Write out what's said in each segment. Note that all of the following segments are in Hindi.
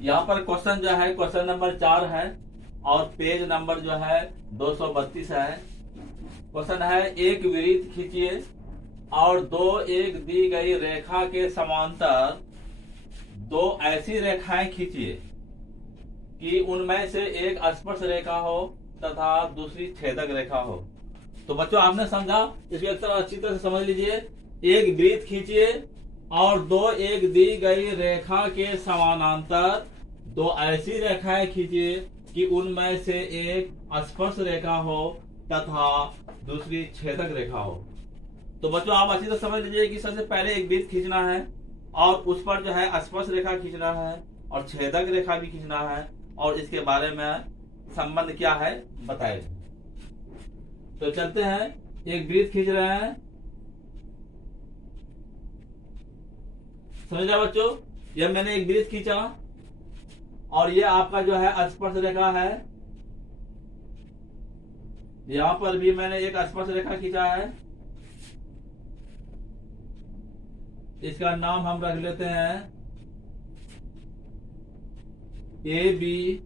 यहाँ पर क्वेश्चन जो है क्वेश्चन नंबर 4 है और पेज नंबर जो है 232 है। क्वेश्चन है एक वृत्त खींचिए और दो एक दी गई रेखा के समांतर दो ऐसी रेखाएं खींचिए कि उनमें से एक स्पर्श रेखा हो तथा दूसरी छेदक रेखा हो। तो बच्चों आपने समझा, इसको एक तरह अच्छी तरह से समझ लीजिए। एक वृत्त खींचिए और दो एक दी गई रेखा के समानांतर दो ऐसी रेखाएं खींचिए कि उनमें से एक स्पर्श रेखा हो तथा दूसरी छेदक रेखा हो। तो बच्चों आप अच्छी तरह समझ लीजिए कि सबसे पहले एक वृत्त खींचना है और उस पर जो है स्पर्श रेखा खींचना है और छेदक रेखा भी खींचना है और इसके बारे में संबंध क्या है बताए। तो चलते हैं, एक वृत्त खींच रहे हैं। समझा बच्चों, यह मैंने एक वृत्त खींचा और ये आपका जो है स्पर्श रेखा है। यहां पर भी मैंने एक स्पर्श रेखा खींचा है। इसका नाम हम रख लेते हैं ए बी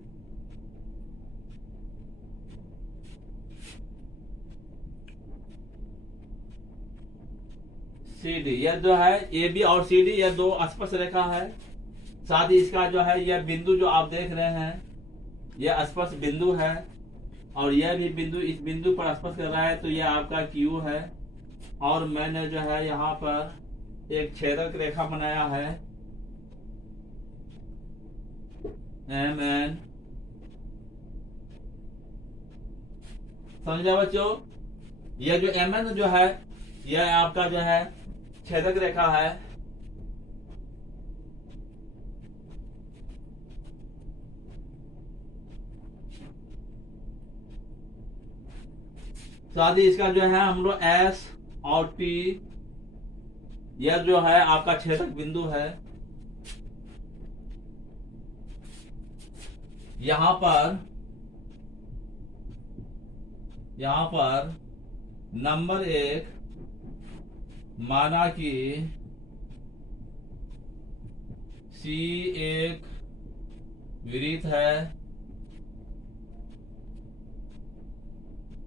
सी डी। यह जो है ए बी और सी डी यह दो स्पर्श रेखा है। साथ ही इसका जो है यह बिंदु जो आप देख रहे हैं यह स्पर्श बिंदु है और यह भी बिंदु इस बिंदु पर स्पर्श कर रहा है, तो यह आपका क्यू है। और मैंने जो है यहाँ पर एक छेदक रेखा बनाया है एम एन। समझा बच्चों, यह जो एम एन जो है यह आपका जो है छेदक रेखा है। साथ ही इसका जो है हम लोग एस और टी यह जो है आपका छेदक बिंदु है। यहां पर नंबर 1 माना कि सी एक वृत्त है।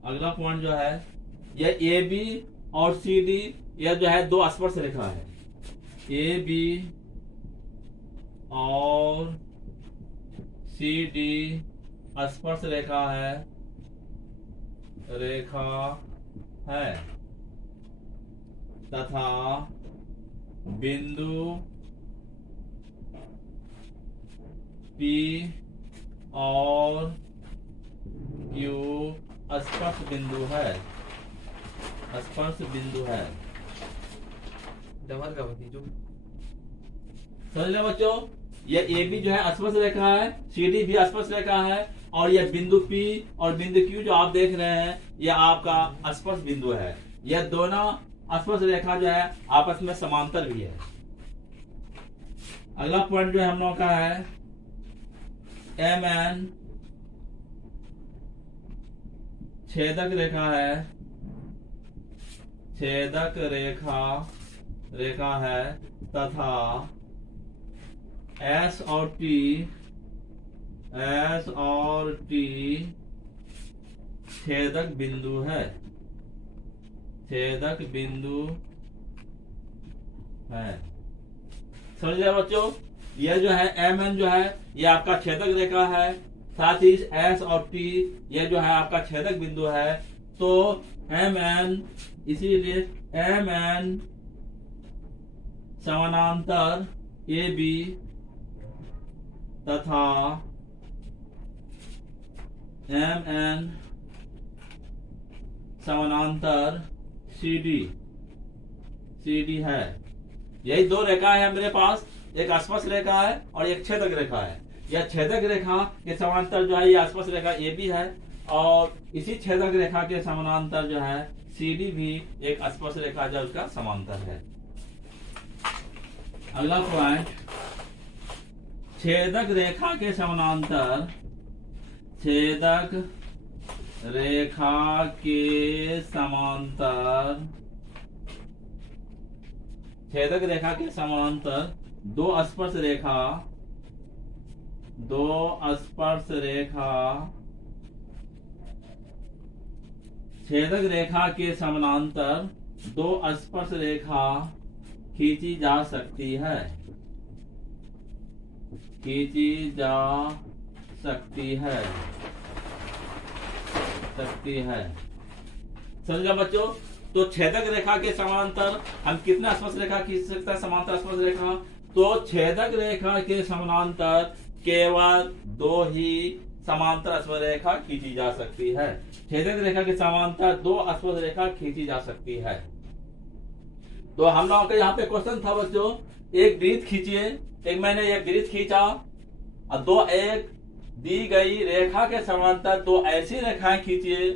अगला पॉइंट जो है यह ए बी और सी डी यह जो है दो स्पर्श रेखा है। ए बी और सी डी स्पर्श रेखा है तथा बिंदु P और Q स्पर्श बिंदु है। समझ लो बच्चों, यह ए बी जो है स्पर्श रेखा है, सी डी भी स्पर्श रेखा है और यह बिंदु P और बिंदु Q जो आप देख रहे हैं यह आपका स्पर्श बिंदु है। यह दोनों स्पर्श रेखा जो है आपस में समांतर भी है। अगला पॉइंट जो है हम लोग का है एम एन छेदक रेखा है तथा एस और टी छेदक बिंदु है। समझ गए बच्चों, यह जो है एम एन जो है यह आपका छेदक रेखा है। साथ ही एस और टी यह जो है आपका छेदक बिंदु है। तो एम एन, इसीलिए एम एन समानांतर ए बी तथा एम एन समानांतर सी डी है। यही दो रेखा है मेरे पास, एक स्पर्श रेखा है और एक छेदक रेखा है। यह छेदक रेखा के समानांतर जो है यह स्पर्श रेखा ए बी है और इसी छेदक रेखा के समानांतर जो है सी डी भी एक स्पर्श रेखा जो उसका समांतर है। अगला पॉइंट, छेदक रेखा के समानांतर दो स्पर्श रेखा दो स्पर्श रेखा छेदक रेखा के समानांतर दो स्पर्श रेखा खींची जा सकती है, खींची जा सकती है, समझा बच्चों। तो छेदक रेखा के समांतर हम कितना स्पर्श रेखा खींच सकते हैं? समांतर स्पर्श रेखा। तो छेदक रेखा के समानांतर केवल दो ही समांतर स्पर्श रेखा खींची जा सकती है। छेदक रेखा के समांतर दो स्पर्श रेखा खींची जा सकती है। तो हम लोगों का यहाँ पे क्वेश्चन था बच्चों, एक वृत्त खींचिए, एक मैंने एक वृत्त खींचा और दो एक दी गई रेखा के समांतर दो ऐसी रेखाएं खींचिए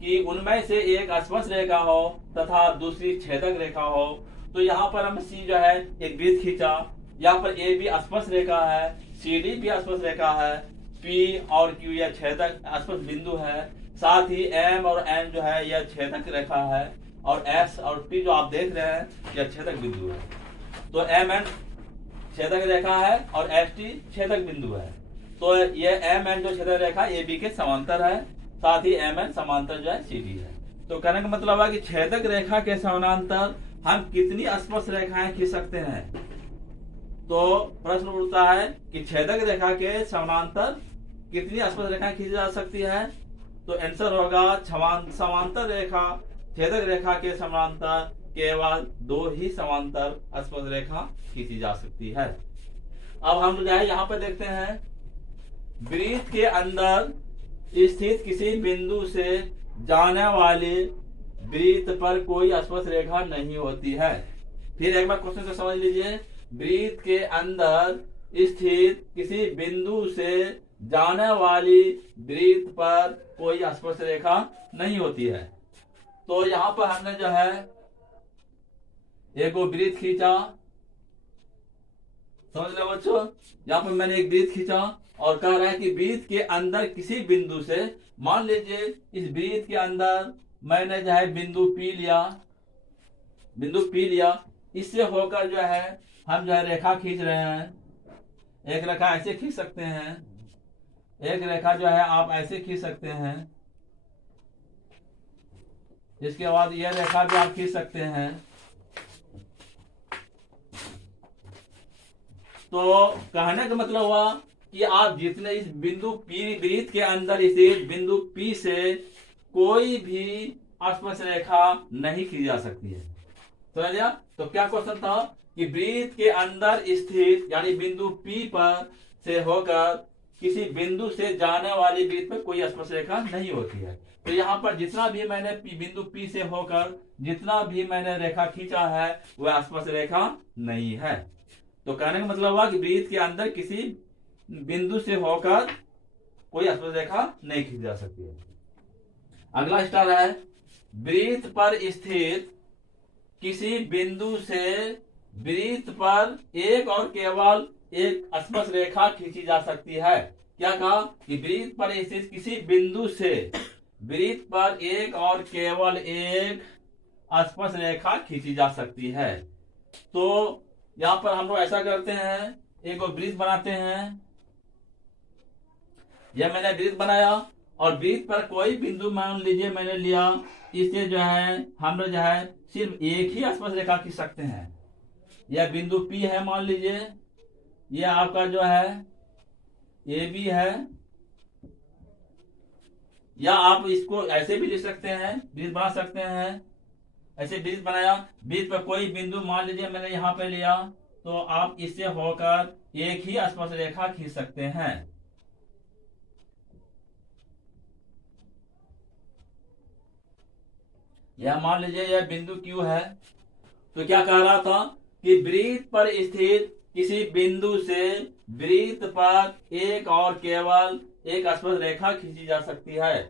कि उनमें से एक स्पर्श रेखा हो तथा दूसरी छेदक रेखा हो। तो यहाँ पर हम सी जो है एक वृत्त खींचा, यहाँ पर ए भी स्पर्श रेखा है, सी डी भी स्पर्श रेखा है, पी और क्यू यह छेदक स्पर्श बिंदु है, साथ ही एम और एन जो है यह छेदक रेखा है, और एस और टी जो आप देख रहे हैं यह छेदक बिंदु है। तो एम एन छेदक रेखा है और एस टी छेदक बिंदु है। तो ये एम एन जो छेदक रेखा ए बी के समांतर है, साथ ही एम एन समांतर जो है सी डी है। तो कहने का मतलब है कि छेदक रेखा के समानांतर हम कितनी स्पर्श रेखाएं खींच सकते हैं? तो प्रश्न उठता है कि छेदक रेखा के समानांतर कितनी स्पर्श रेखाएं खींची जा सकती है? तो आंसर होगा समांतर रेखा छेदक रेखा के समानांतर केवल दो ही समांतर स्पर्श रेखा खींची जा सकती है। अब हम जो है यहाँ पे देखते हैं, वृत्त के अंदर स्थित किसी बिंदु से जाने वाली वृत्त पर कोई स्पर्श रेखा नहीं होती है। फिर एक बार क्वेश्चन को समझ लीजिए, वृत्त के अंदर स्थित किसी बिंदु से जाने वाली वृत्त पर कोई स्पर्श रेखा नहीं होती है। तो यहाँ पर हमने जो है एक वृत्त खींचा, समझ लो बच्चों, यहाँ पर मैंने एक वृत्त खींचा और कह रहा है कि वृत्त के अंदर किसी बिंदु से, मान लीजिए इस वृत्त के अंदर मैंने जो है बिंदु पी लिया, इससे होकर जो है हम जो है रेखा खींच रहे हैं। एक रेखा ऐसे खींच सकते हैं, एक रेखा जो है आप ऐसे खींच सकते हैं, इसके बाद यह रेखा भी आप खींच सकते हैं। तो कहने का मतलब हुआ कि आप जितने इस बिंदु पी वृत्त के अंदर इसे बिंदु पी से कोई भी स्पर्श रेखा नहीं खींची जा सकती है। समझ गया? तो क्या क्वेश्चन था कि वृत्त के अंदर स्थित यानी बिंदु पी पर से होकर किसी बिंदु से जाने वाली वृत्त पर कोई स्पर्श रेखा नहीं होती है। तो यहाँ पर जितना भी मैंने बिंदु पी से होकर जितना भी मैंने रेखा खींचा है वह स्पर्श रेखा नहीं है। तो कहने का मतलब हुआ कि वृत्त के अंदर किसी बिंदु से होकर कोई स्पर्श रेखा नहीं खींची जा सकती है। अगला स्टार है, वृत्त पर स्थित किसी बिंदु से वृत्त पर एक और केवल एक स्पर्श रेखा खींची जा सकती है। क्या कहा कि वृत्त पर स्थित किसी बिंदु से वृत्त पर एक और केवल एक स्पर्श रेखा खींची जा सकती है। तो यहां पर हम लोग ऐसा करते हैं, एक वृत्त बनाते हैं। यह मैंने वृत्त बनाया और वृत्त पर कोई बिंदु मान लीजिए मैंने लिया, इससे जो है हम लोग जो है सिर्फ एक ही स्पर्श रेखा खींच सकते हैं। यह बिंदु P है मान लीजिए, यह आपका जो है AB है, या आप इसको ऐसे भी लिख सकते हैं, वृत्त बना सकते हैं। ऐसे वृत्त बनाया, वृत्त पर कोई बिंदु मान लीजिए मैंने यहाँ पे लिया, तो आप इससे होकर एक ही स्पर्श रेखा खींच सकते हैं। यह मान लीजिए यह बिंदु Q है। तो क्या कह रहा था कि वृत्त पर स्थित किसी बिंदु से वृत्त पर एक और केवल एक स्पर्श रेखा खींची जा सकती है।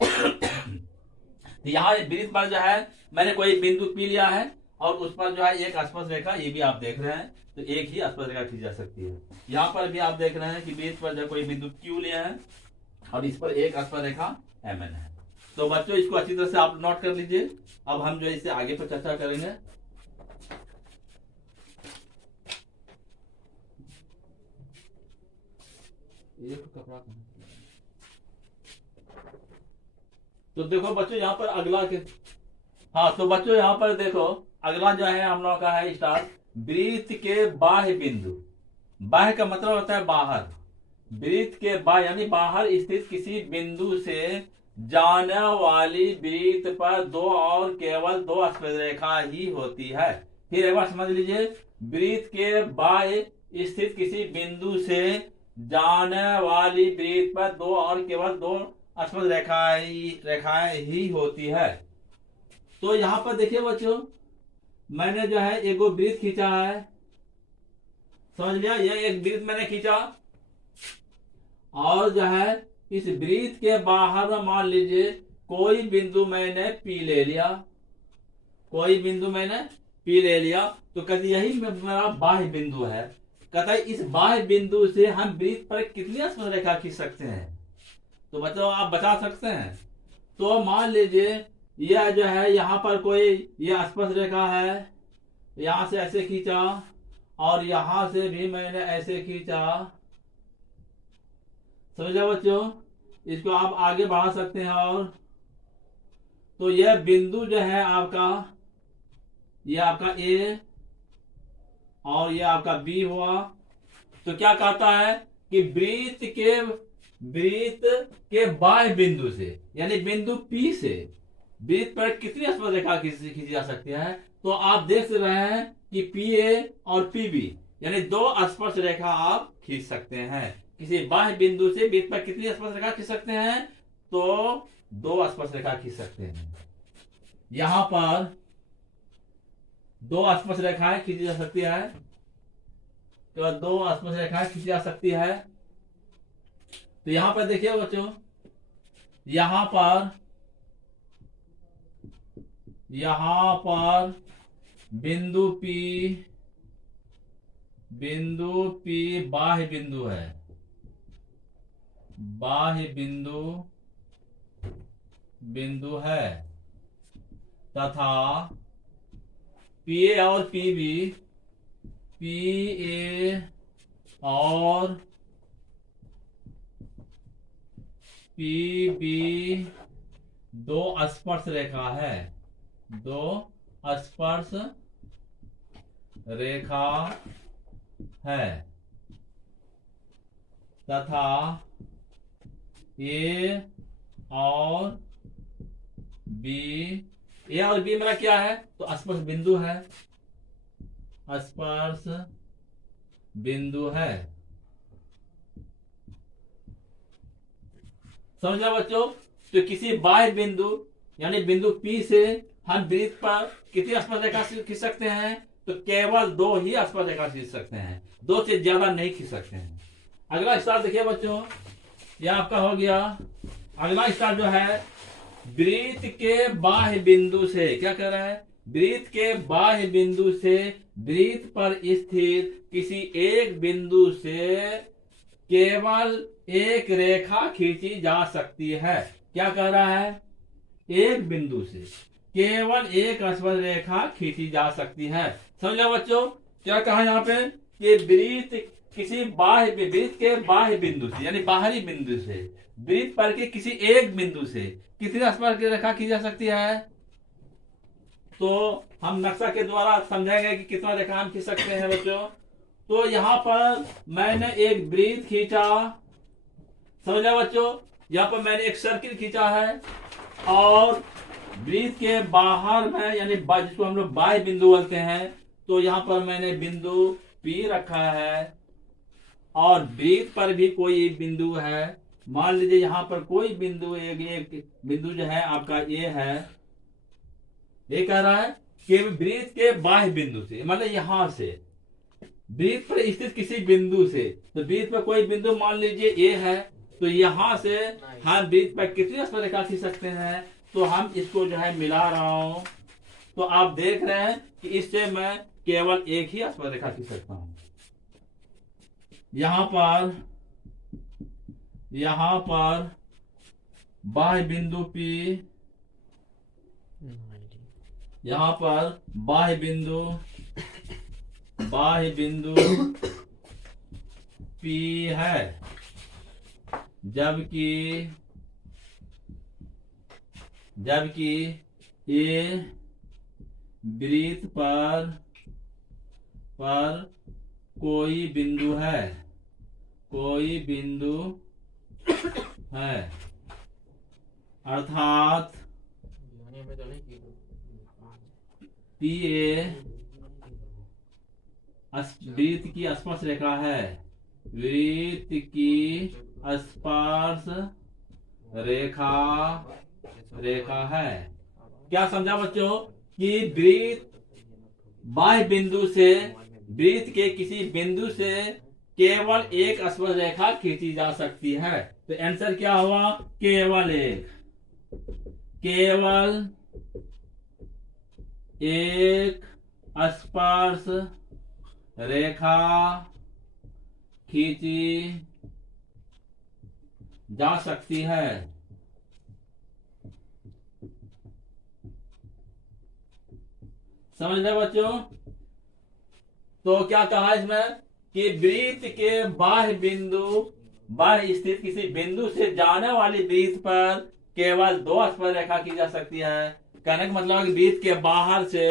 तो यहाँ वृत्त पर जो है मैंने कोई बिंदु P लिया है और उस पर जो है एक स्पर्श रेखा, ये भी आप देख रहे हैं, तो एक ही स्पर्श रेखा खींची जा सकती है। यहाँ पर भी आप देख रहे हैं कि वृत्त पर जो कोई बिंदु Q लिया है और इस पर एक स्पर्श रेखा MN है। तो बच्चों इसको अच्छी तरह से आप नोट कर लीजिए। अब हम जो है इससे आगे पर चर्चा करेंगे। एक कपड़ा तो देखो बच्चों यहाँ पर अगला के, हाँ तो बच्चों यहाँ पर देखो अगला जो है हम लोग का है स्टार्ट। वृत्त के बाह्य बिंदु, बाह्य का मतलब होता है बाहर, वृत्त के बाह्य यानी बाहर स्थित किसी बिंदु से जाने वाली वृत्त पर दो और केवल दो स्पर्शरेखा ही होती है। फिर एक बार समझ लीजिए, वृत्त के बाह्य स्थित किसी बिंदु से जाने वाली वृत्त पर दो और केवल दो स्पर्श रेखाएं ही होती है। तो यहां पर देखिए बच्चों, मैंने जो है एक वृत्त खींचा है, समझ लिया, यह एक वृत्त मैंने खींचा और जो है इस वृत्त के बाहर में मान लीजिए कोई बिंदु मैंने पी ले लिया, कोई बिंदु मैंने पी ले लिया, तो कहते यही मेरा बाह्य बिंदु है। कहता है इस बाह्य बिंदु से हम वृत्त पर कितनी स्पर्श रेखा खींच सकते हैं, तो बच्चों आप बता सकते हैं। तो मान लीजिए यह जो है यहाँ पर कोई यह स्पर्श रेखा है, यहां से ऐसे खींचा और यहां से भी मैंने ऐसे खींचा, समझा बच्चों। इसको आप आगे बढ़ा सकते हैं और तो यह बिंदु जो है आपका, यह आपका ए और यह आपका बी हुआ। तो क्या कहता है कि वृत्त के बाह्य बिंदु से यानी बिंदु पी से वृत्त पर कितनी स्पर्श रेखा खींची जा सकती है। तो आप देख रहे हैं कि पी ए और पी बी यानी दो स्पर्श रेखा आप खींच सकते हैं। किसी बाह्य बिंदु से वृत्त पर कितनी स्पर्श रेखा खींच सकते हैं, तो दो स्पर्श रेखा खींच सकते हैं। यहां पर दो स्पर्श रेखाएं खींची जा सकती है, तो दो स्पर्श रेखाएं खींची जा सकती है। तो यहां पर देखिए बच्चों, यहां पर बिंदु P बाह्य बिंदु है, बाह्य बिंदु है तथा PA और PB, PA और PB दो स्पर्श रेखा है, दो स्पर्श रेखा है तथा ए और बी मेरा क्या है, तो स्पर्श बिंदु है, स्पर्श बिंदु है। समझा बच्चों। तो किसी बाह्य बिंदु यानी बिंदु P से हम वृत्त पर कितनी स्पर्श रेखा खींच सकते हैं, तो केवल दो ही स्पर्श रेखा खींच सकते हैं, दो से ज्यादा नहीं खींच सकते हैं। अगला स्टार देखिए बच्चों, यह आपका हो गया। अगला स्टार जो है वृत्त के बाह्य बिंदु से, क्या कह रहा है, वृत्त के बाह्य बिंदु से वृत्त पर स्थित किसी एक बिंदु से केवल एक रेखा खींची जा सकती है। क्या कह रहा है, एक बिंदु से केवल एक स्पर्श रेखा खींची जा सकती है। समझा बच्चों। क्या कहा यहाँ पे कि वृत्त किसी वृत्त के बाह्य बिंदु से यानी बाहरी बिंदु से वृत्त पर के किसी एक बिंदु से कितनी स्पर्श रेखा खींची जा सकती है। तो हम नक्शा के द्वारा समझाएंगे कि कितना रेखा हम खींच सकते हैं बच्चों। तो यहाँ पर मैंने एक वृत्त खींचा, समझा बच्चों। यहाँ पर मैंने एक सर्किल खींचा है और वृत्त के बाहर में यानी जिसको हम लोग बाह्य बिंदु बोलते हैं, तो यहाँ पर मैंने बिंदु P रखा है और वृत्त पर भी कोई बिंदु है। मान लीजिए यहाँ पर कोई बिंदु एक बिंदु जो है आपका A है। ये कह रहा है कि वृत्त के बाह्य बिंदु से मतलब यहाँ से वृत्त पर स्थित किसी बिंदु से, तो वृत्त पर कोई बिंदु मान लीजिए A है, तो यहाँ से हम वृत्त पर कितनी स्पर्श रेखा खींच सकते हैं। तो हम इसको जो है मिला रहा हूं, तो आप देख रहे हैं कि इससे मैं केवल एक ही स्पर्श रेखा खींच सकता हूं। यहाँ पर बाह्य बिंदु P, यहाँ पर बाह्य बिंदु P है जबकि जबकि ये वृत्त पर कोई बिंदु है, कोई बिंदु है, अर्थात पी ए वृत्त की स्पर्श रेखा है, वृत्त की स्पर्श रेखा है। क्या समझा बच्चों कि वृत्त बाह्य बिंदु से, वृत्त के किसी बिंदु से केवल एक स्पर्श रेखा खींची जा सकती है। तो आंसर क्या हुआ? केवल एक स्पर्श रेखा खींची जा सकती है। समझ रहे बच्चों? तो क्या कहा इसमें कि वृत्त के बाह्य स्थित किसी बिंदु से जाने वाली वृत्त पर केवल दो स्पर्श रेखा की जा सकती है। कहने का मतलब है कि वृत्त के बाहर से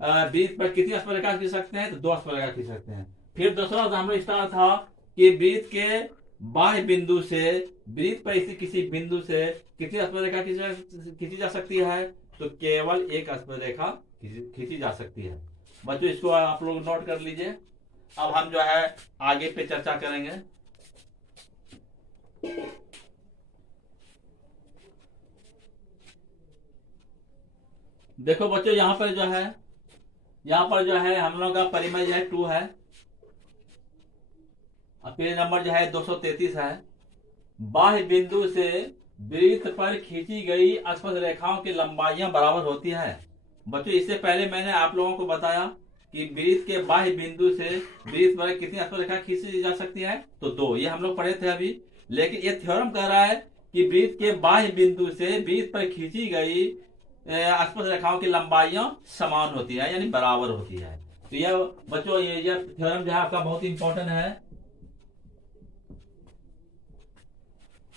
वृत्त पर कितनी स्पर्श रेखा खींच सकते हैं? तो दो स्पर्श रेखा खींच सकते हैं। फिर दूसरा हमें स्टार था कि वृत्त के बाह्य बिंदु से वृत्त पर स्थित किसी बिंदु से कितनी स्पर्श रेखा खींची जा सकती है? तो केवल एक स्पर्श रेखा खींची जा सकती है। बच्चों इसको आप लोग नोट कर लीजिए। अब हम जो है आगे पे चर्चा करेंगे। देखो बच्चों यहाँ पर जो है हम लोग का परिमेय जो है 2 है, पेज नंबर जो है 233 है। बाह्य बिंदु से वृत्त पर खींची गई स्पर्श रेखाओं की लंबाइयां बराबर होती है। बच्चों इससे पहले मैंने आप लोगों को बताया कि वृत्त के बाह्य बिंदु से वृत्त पर कितनी स्पर्श रेखा खींची जा सकती है? तो 2। ये हम लोग पढ़े थे अभी। लेकिन ये थ्योरम कह रहा है कि वृत्त के बाह्य बिंदु से वृत्त पर खींची गई स्पर्श रेखाओं की लंबाइयां समान होती है, यानी बराबर होती है। तो यह बच्चों ये थ्योरम जो है आपका बहुत इंपॉर्टेंट है।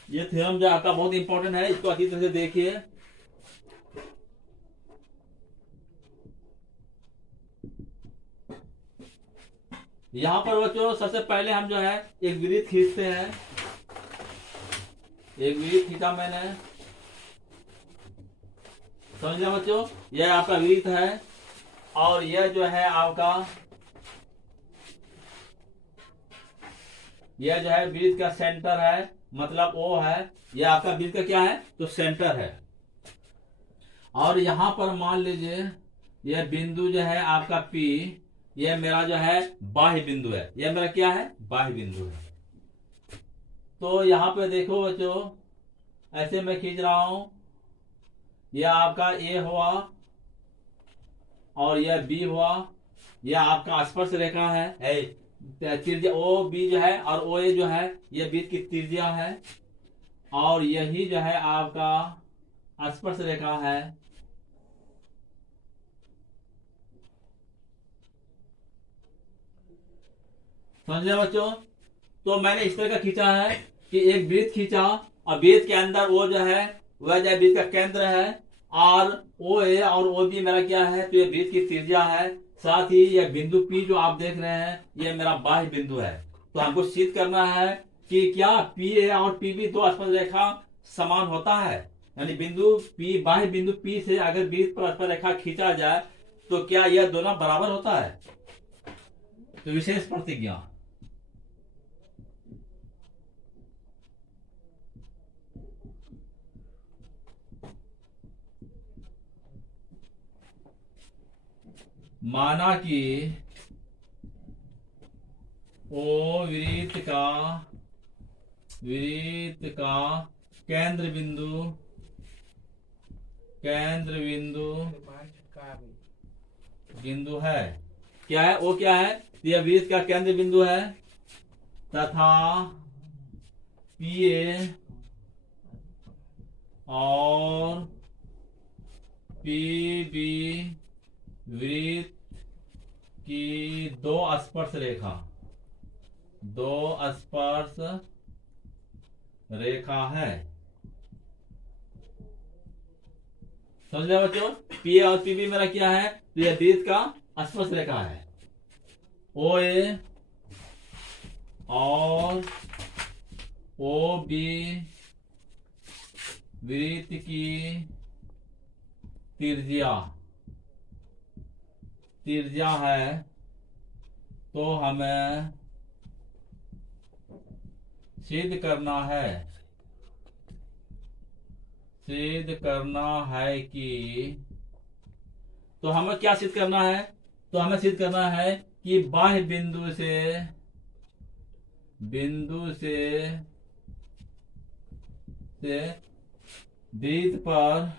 ये थ्योरम जो आपका बहुत इंपॉर्टेंट है, इसको अच्छी तरह से देखिए। यहां पर बच्चों सबसे पहले हम जो है एक वृत्त खींचते हैं। एक वृत्त खींचा मैंने, समझे बच्चों? यह आपका वृत्त है और यह जो है आपका यह जो है वृत्त का सेंटर है, मतलब O है। यह आपका वृत्त का क्या है? तो सेंटर है। और यहां पर मान लीजिए यह बिंदु जो है आपका P, यह मेरा जो है बाह्य बिंदु है। यह मेरा क्या है? बाह्य बिंदु है। तो यहां पे देखो बच्चों, ऐसे मैं खींच रहा हूं। यह आपका A हुआ और यह B हुआ। यह आपका स्पर्श रेखा है, त्रिज्या OB जो है और OA जो है यह वृत्त की त्रिज्या है और यही जो है आपका स्पर्श रेखा है। समझे बच्चों? तो मैंने इस तरह का खींचा है कि एक वृत्त खींचा और वृत्त के अंदर वो जो है वह जो वृत्त का केंद्र है और OA और OB मेरा क्या है? तो ये वृत्त की त्रिज्या है। साथ ही यह बिंदु P जो आप देख रहे हैं यह मेरा बाह्य बिंदु है। तो हमको सिद्ध करना है कि क्या PA और PB दो स्पर्श रेखा समान होता है, यानी बिंदु P, बाह्य बिंदु P से अगर वृत्त पर स्पर्श रेखा खींचा जाए तो क्या यह दोनों बराबर होता है? तो विशेष प्रतिज्ञा। माना कि O वृत्त का केंद्र बिंदु है। क्या है? O क्या है? यह वृत्त का केंद्र बिंदु है तथा PA और PB वृत्त की दो स्पर्श रेखा है। समझ गए बच्चों? पी और पीबी मेरा क्या है? तो यह वृत्त का स्पर्श रेखा है। ओ ए और ओ बी वृत्त की त्रिज्या है, तो हमें सिद्ध करना है कि, तो हमें क्या सिद्ध करना है? तो हमें सिद्ध करना है कि बाह्य बिंदु से वृत्त पर